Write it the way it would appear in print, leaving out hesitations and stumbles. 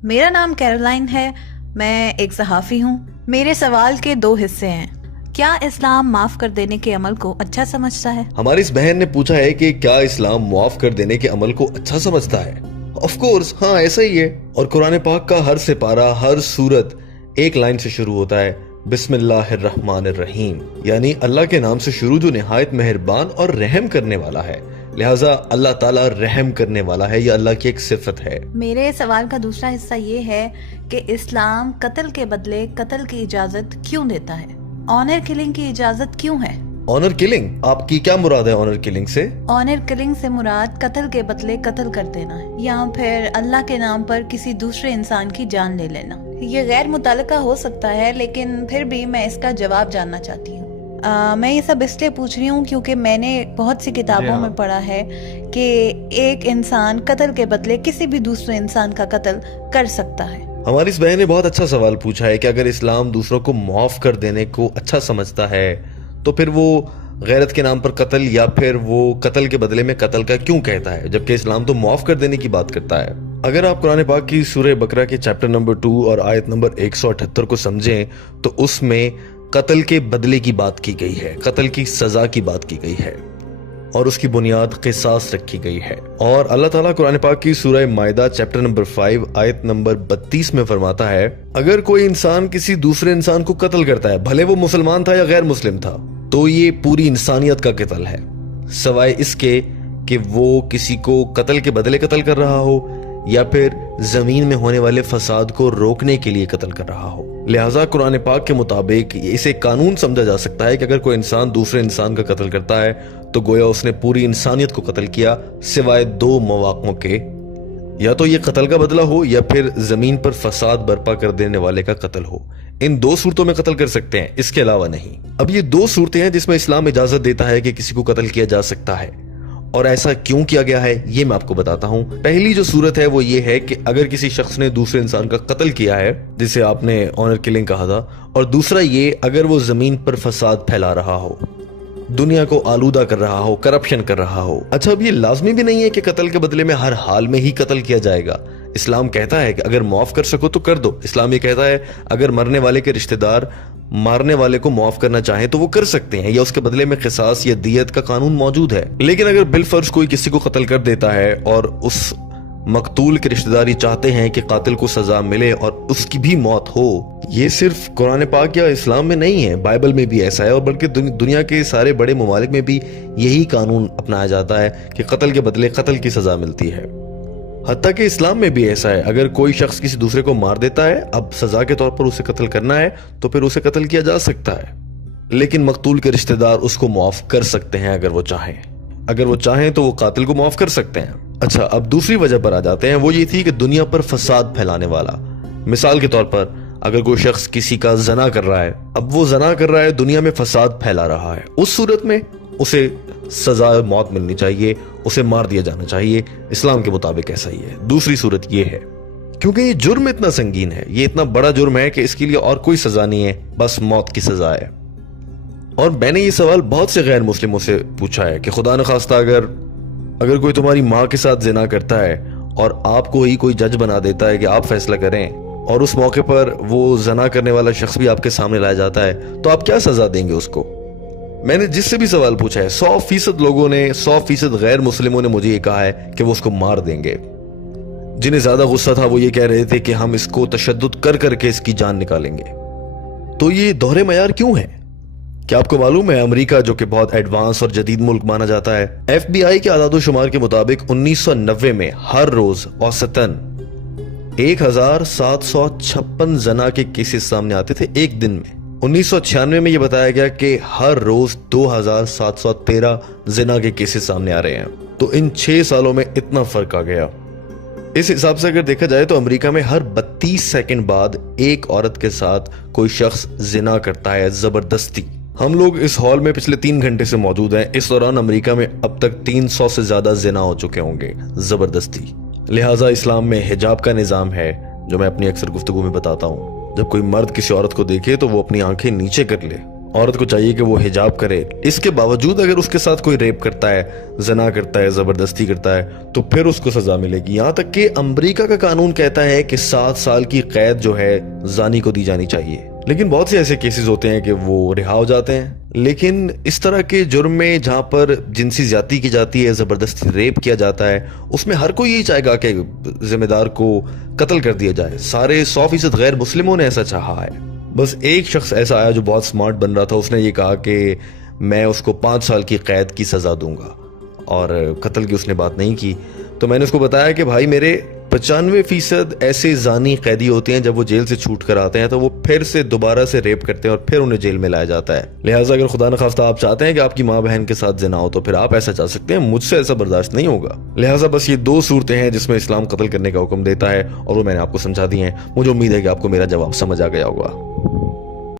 میرا نام کیرولائن ہے، میں ایک صحافی ہوں۔ میرے سوال کے 2 حصے ہیں۔ کیا اسلام معاف کر دینے کے عمل کو اچھا سمجھتا ہے؟ ہماری اس بہن نے پوچھا ہے کہ کیا اسلام معاف کر دینے کے عمل کو اچھا سمجھتا ہے؟ آف کورس ہاں، ایسا ہی ہے۔ اور قرآن پاک کا ہر سپارہ، ہر سورت ایک لائن سے شروع ہوتا ہے، بسم اللہ الرحمن الرحیم، یعنی اللہ کے نام سے شروع جو نہایت مہربان اور رحم کرنے والا ہے۔ لہٰذا اللہ تعالیٰ رحم کرنے والا ہے، یہ اللہ کی ایک صفت ہے۔ میرے سوال کا دوسرا حصہ یہ ہے کہ اسلام قتل کے بدلے قتل کی اجازت کیوں دیتا ہے؟ آنر کلنگ کی اجازت کیوں ہے؟ آنر کلنگ، آپ کی کیا مراد ہے آنر کلنگ سے؟ آنر کلنگ سے مراد قتل کے بدلے قتل کر دینا ہے، یا پھر اللہ کے نام پر کسی دوسرے انسان کی جان لے لینا۔ یہ غیر متعلقہ ہو سکتا ہے، لیکن پھر بھی میں اس کا جواب جاننا چاہتی ہوں۔ میں یہ سب اس لیے پوچھ رہی ہوں کیونکہ میں نے بہت سی کتابوں میں پڑھا ہے کہ ایک انسان قتل کے بدلے کسی بھی دوسرے انسان کا قتل کر سکتا ہے۔ ہماری اس بہن نے بہت اچھا سوال پوچھا ہے کہ اگر اسلام دوسروں کو معاف کر دینے کو اچھا سمجھتا ہے تو پھر وہ غیرت کے نام پر قتل یا پھر وہ قتل کے بدلے میں قتل کا کیوں کہتا ہے، جبکہ اسلام تو معاف کر دینے کی بات کرتا ہے۔ اگر آپ قرآن پاک کی سورہ بقرہ کے چیپٹر نمبر 2 اور آیت نمبر 178 کو سمجھیں تو اس میں قتل کے بدلے کی بات کی گئی ہے، قتل کی سزا کی بات کی گئی ہے، اور اس کی بنیاد قصاص رکھی گئی ہے۔ اور اللہ تعالیٰ قرآن پاک کی سورہ مائدہ چیپٹر نمبر 5 آیت نمبر 32 میں فرماتا ہے، اگر کوئی انسان کسی دوسرے انسان کو قتل کرتا ہے، بھلے وہ مسلمان تھا یا غیر مسلم تھا، تو یہ پوری انسانیت کا قتل ہے، سوائے اس کے کہ وہ کسی کو قتل کے بدلے قتل کر رہا ہو یا پھر زمین میں ہونے والے فساد کو روکنے کے لیے قتل کر رہا ہو۔ لہٰذا قرآن پاک کے مطابق اسے قانون سمجھا جا سکتا ہے کہ اگر کوئی انسان دوسرے انسان کا قتل کرتا ہے تو گویا اس نے پوری انسانیت کو قتل کیا، سوائے 2 مواقعوں کے، یا تو یہ قتل کا بدلہ ہو یا پھر زمین پر فساد برپا کر دینے والے کا قتل ہو۔ ان 2 صورتوں میں قتل کر سکتے ہیں، اس کے علاوہ نہیں۔ اب یہ 2 صورتیں ہیں جس میں اسلام اجازت دیتا ہے کہ کسی کو قتل کیا جا سکتا ہے، اور ایسا کیوں کیا گیا ہے یہ میں آپ کو بتاتا ہوں۔ پہلی جو صورت ہے وہ یہ ہے کہ اگر کسی شخص نے دوسرے انسان کا قتل کیا ہے، جسے آپ نے آنر کلنگ کہا تھا، اور دوسرا یہ اگر وہ زمین پر فساد پھیلا رہا ہو، دنیا کو آلودہ کر رہا ہو، کرپشن کر رہا ہو۔ اچھا، اب یہ لازمی بھی نہیں ہے کہ قتل کے بدلے میں ہر حال میں ہی قتل کیا جائے گا۔ اسلام کہتا ہے کہ اگر معاف کر سکو تو کر دو۔ اسلام یہ کہتا ہے اگر مرنے والے کے رشتہ دار مارنے والے کو معاف کرنا چاہیں تو وہ کر سکتے ہیں، یا اس کے بدلے میں قصاص یا دیت کا قانون موجود ہے۔ لیکن اگر بالفرض کوئی کسی کو قتل کر دیتا ہے اور اس مقتول کے رشتہ داری چاہتے ہیں کہ قاتل کو سزا ملے اور اس کی بھی موت ہو، یہ صرف قرآن پاک یا اسلام میں نہیں ہے، بائبل میں بھی ایسا ہے، اور بلکہ دنیا کے سارے بڑے ممالک میں بھی یہی قانون اپنایا جاتا ہے کہ قتل کے بدلے قتل کی سزا ملتی ہے۔ حتیٰ کہ اسلام میں بھی ایسا ہے، اگر کوئی شخص کسی دوسرے کو مار دیتا ہے، اب سزا کے طور پر اسے قتل کرنا ہے تو پھر اسے قتل کیا جا سکتا ہے، لیکن مقتول کے رشتہ دار اس کو معاف کر سکتے ہیں اگر وہ چاہیں تو وہ قاتل کو معاف کر سکتے ہیں۔ اچھا، اب دوسری وجہ پر آ جاتے ہیں، وہ یہ تھی کہ دنیا پر فساد پھیلانے والا۔ مثال کے طور پر اگر کوئی شخص کسی کا زنا کر رہا ہے، اب وہ زنا کر رہا ہے، دنیا میں فساد پھیلا رہا ہے، اس صورت میں اسے سزا موت ملنی چاہیے، اسے مار دیا جانا چاہیے۔ اسلام کے مطابق ایسا ہی ہے۔ دوسری صورت یہ ہے کیونکہ یہ جرم اتنا سنگین ہے، یہ اتنا بڑا جرم ہے کہ اس کے لیے اور کوئی سزا نہیں ہے، بس موت کی سزا ہے۔ اور میں نے یہ سوال بہت سے غیر مسلموں سے پوچھا ہے کہ خدا نخواستہ اگر کوئی تمہاری ماں کے ساتھ زنا کرتا ہے اور آپ کو ہی کوئی جج بنا دیتا ہے کہ آپ فیصلہ کریں، اور اس موقع پر وہ زنا کرنے والا شخص بھی آپ کے سامنے لایا جاتا ہے، تو آپ کیا سزا دیں گے اس کو؟ میں نے جس سے بھی سوال پوچھا ہے 100% لوگوں نے، 100% غیر مسلموں نے مجھے یہ کہا ہے کہ وہ اس کو مار دیں گے۔ جنہیں زیادہ غصہ تھا وہ یہ کہہ رہے تھے کہ ہم اس کو تشدد کر کے اس کی جان نکالیں گے۔ تو یہ دوہرے معیار کیوں ہے؟ کیا آپ کو معلوم ہے امریکہ جو کہ بہت ایڈوانس اور جدید ملک مانا جاتا ہے، FBI کے اعداد و شمار کے مطابق 1990 میں ہر روز اوسطاً 1756 زنا کے کیسز سامنے آتے تھے ایک دن میں۔ 1996 میں یہ بتایا گیا کہ ہر روز 2713 زنا کے کیسز سامنے آ رہے ہیں۔ تو ان 6 سالوں میں اتنا فرق آ گیا۔ اس حساب سے اگر دیکھا جائے تو امریکہ میں ہر 32 سیکنڈ بعد ایک عورت کے ساتھ کوئی شخص زنا کرتا ہے زبردستی۔ ہم لوگ اس ہال میں پچھلے 3 گھنٹے سے موجود ہیں، اس دوران امریکہ میں اب تک 300 سے زیادہ زنا ہو چکے ہوں گے زبردستی۔ لہٰذا اسلام میں حجاب کا نظام ہے جو میں اپنی اکثر گفتگو میں بتاتا ہوں، جب کوئی مرد کسی عورت کو دیکھے تو وہ اپنی آنکھیں نیچے کر لے عورت کو چاہیے کہ وہ حجاب کرے. اس کے باوجود اگر اس کے ساتھ کوئی ریپ کرتا ہے, زنا کرتا ہے, زبردستی کرتا ہے, تو پھر اس کو سزا ملے گی. یہاں تک کہ امریکہ کا قانون کہتا ہے کہ 7 سال کی قید جو ہے زانی کو دی جانی چاہیے. لیکن بہت سے ایسے کیسز ہوتے ہیں کہ وہ رہا ہو جاتے ہیں. لیکن اس طرح کے جرم میں جہاں پر جنسی زیادتی کی جاتی ہے, زبردستی ریپ کیا جاتا ہے, اس میں ہر کوئی یہی چاہے گا کہ ذمہ دار کو قتل کر دیا جائے. سارے 100% غیر مسلموں نے ایسا چاہا ہے. بس ایک شخص ایسا آیا جو بہت سمارٹ بن رہا تھا, اس نے یہ کہا کہ میں اس کو 5 سال کی قید کی سزا دوں گا, اور قتل کی اس نے بات نہیں کی. تو میں نے اس کو بتایا کہ بھائی میرے 95% ایسے زانی قیدی ہوتے ہیں جب وہ جیل سے چھوٹ کر آتے ہیں تو وہ پھر سے دوبارہ سے ریپ کرتے ہیں اور پھر انہیں جیل میں لایا جاتا ہے. لہٰذا اگر خدا نخواستہ آپ چاہتے ہیں کہ آپ کی ماں بہن کے ساتھ زنا ہو تو پھر آپ ایسا چاہ سکتے ہیں, مجھ سے ایسا برداشت نہیں ہوگا. لہٰذا بس یہ 2 صورتیں ہیں جس میں اسلام قتل کرنے کا حکم دیتا ہے, اور وہ میں نے آپ کو سمجھا دی ہیں. مجھے امید ہے کہ آپ کو میرا جواب سمجھ آ گیا ہوگا.